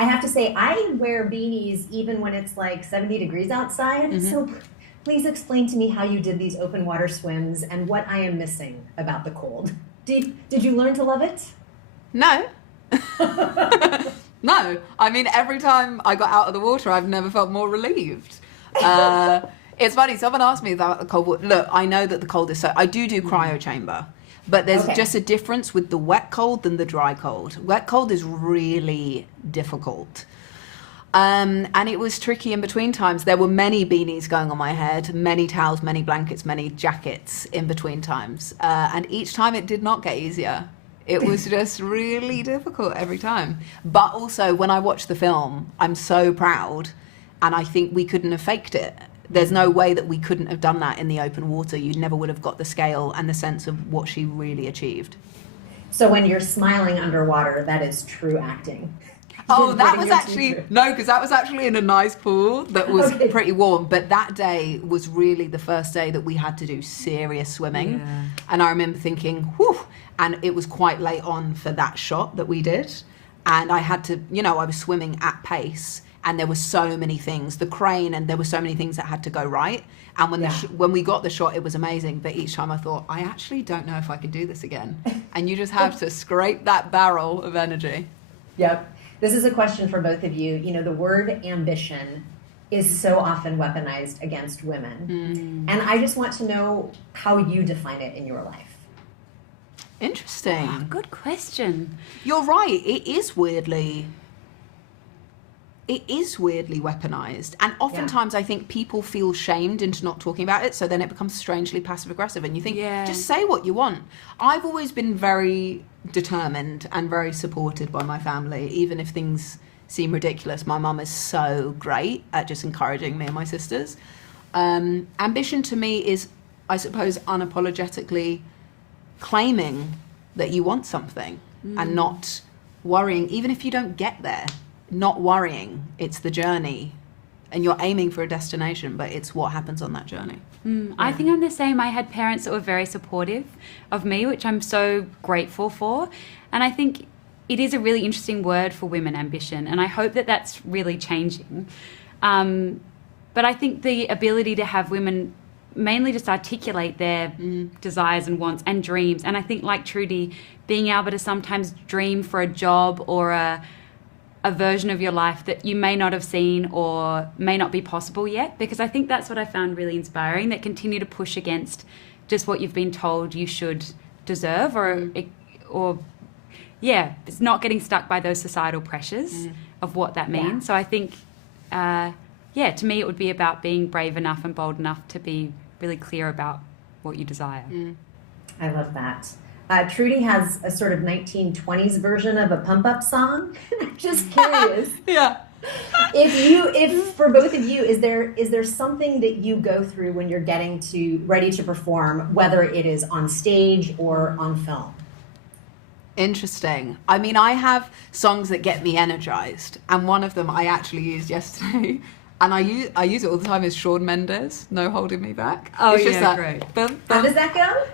I have to say, I wear beanies even when it's like 70 degrees outside. Mm-hmm. So please explain to me how you did these open water swims and what I am missing about the cold. Did you learn to love it? No. No. I mean, every time I got out of the water, I've never felt more relieved. It's funny, someone asked me about the cold water. Look, I know that the cold is so... I do cryo chamber, but there's just a difference with the wet cold than the dry cold. Wet cold is really difficult. And it was tricky in between times. There were many beanies going on my head, many towels, many blankets, many jackets in between times. And each time it did not get easier. It was just really difficult every time. But also, when I watch the film, I'm so proud, and I think we couldn't have faked it. There's no way that we couldn't have done that in the open water. You never would have got the scale and the sense of what she really achieved. So when you're smiling underwater, that is true acting. Oh, that was actually, no, because that was actually in a nice pool that was pretty warm. But that day was really the first day that we had to do serious swimming. Yeah. And I remember thinking, whew, and it was quite late on for that shot that we did. And I had to, I was swimming at pace. And there were so many things, the crane, and there were so many things that had to go right. And when we got the shot, it was amazing. But each time I thought, I actually don't know if I could do this again. And you just have to scrape that barrel of energy. Yep. This is a question for both of you. The word ambition is so often weaponized against women. And I just want to know how you define it in your life. Interesting. Oh, good question. You're right. It is weirdly weaponized, and oftentimes I think people feel shamed into not talking about it, so then it becomes strangely passive aggressive, and you think, just say what you want. I've always been very determined and very supported by my family, even if things seem ridiculous. My mum is so great at just encouraging me and my sisters. Ambition to me is, I suppose, unapologetically claiming that you want something and not worrying, even if you don't get there. Not worrying, it's the journey, and you're aiming for a destination, but it's what happens on that journey. I think I'm the same. I had parents that were very supportive of me, which I'm so grateful for. And I think it is a really interesting word for women, ambition, and I hope that that's really changing. But I think the ability to have women mainly just articulate their desires and wants and dreams, and I think, like Trudy, being able to sometimes dream for a job or a version of your life that you may not have seen or may not be possible yet, because I think that's what I found really inspiring, that continue to push against just what you've been told you should deserve, or it's not getting stuck by those societal pressures of what that means. So I think, to me it would be about being brave enough and bold enough to be really clear about what you desire. I love that. Trudy has a sort of 1920s version of a pump-up song. I'm just curious. If for both of you, is there something that you go through when you're ready to perform, whether it is on stage or on film? Interesting. I mean, I have songs that get me energized, and one of them I actually used yesterday, and I use it all the time, is Shawn Mendes, No Holding Me Back. Oh, it's just that, great. How does that go?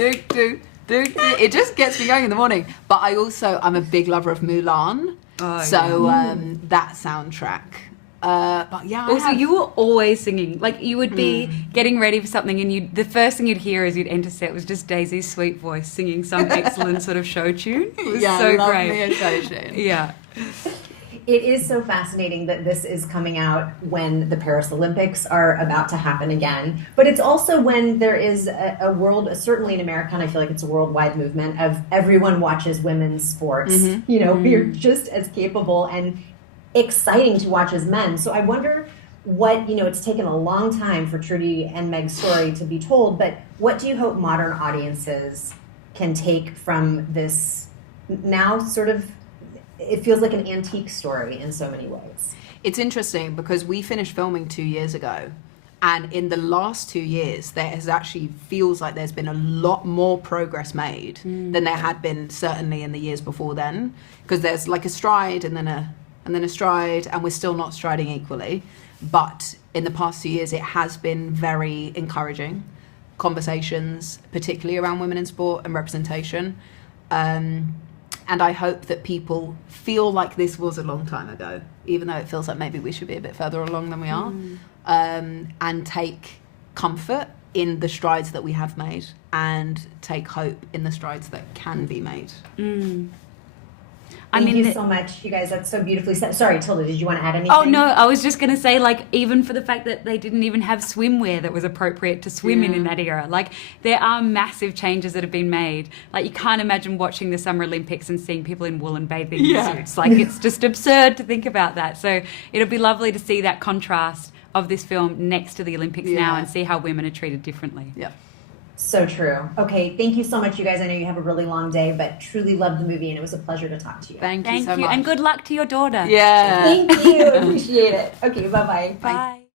It just gets me going in the morning. But I'm a big lover of Mulan. That soundtrack. You were always singing. Like, you would be getting ready for something, and the first thing you'd hear as you'd enter set was just Daisy's sweet voice singing some excellent sort of show tune. It was so love great. Me a show tune. Yeah. It is so fascinating that this is coming out when the Paris Olympics are about to happen again. But it's also when there is a world, certainly in America, and I feel like it's a worldwide movement of everyone watches women's sports. We're just as capable and exciting to watch as men. So I wonder what, it's taken a long time for Trudy and Meg's story to be told, but what do you hope modern audiences can take from this now sort of, it feels like an antique story in so many ways? It's interesting because we finished filming 2 years ago, and in the last 2 years there has actually feels like there's been a lot more progress made than there had been certainly in the years before then, because there's like a stride and then a stride, and we're still not striding equally. But in the past 2 years it has been very encouraging conversations, particularly around women in sport and representation. And I hope that people feel like this was a long time ago, even though it feels like maybe we should be a bit further along than we are, and take comfort in the strides that we have made and take hope in the strides that can be made. Thank you so much, you guys. That's so beautifully said. Sorry, Tilda, did you want to add anything? Oh, no, I was just going to say, like, even for the fact that they didn't even have swimwear that was appropriate to swim in that era. Like, there are massive changes that have been made. Like, you can't imagine watching the Summer Olympics and seeing people in woolen bathing suits. Like, it's just absurd to think about that. So it'll be lovely to see that contrast of this film next to the Olympics now and see how women are treated differently. Yeah. So true. Okay, thank you so much, you guys. I know you have a really long day, but truly loved the movie, and it was a pleasure to talk to you. Thank you so much. And good luck to your daughter. Yeah. Thank you. Appreciate it. Okay, bye-bye. Bye.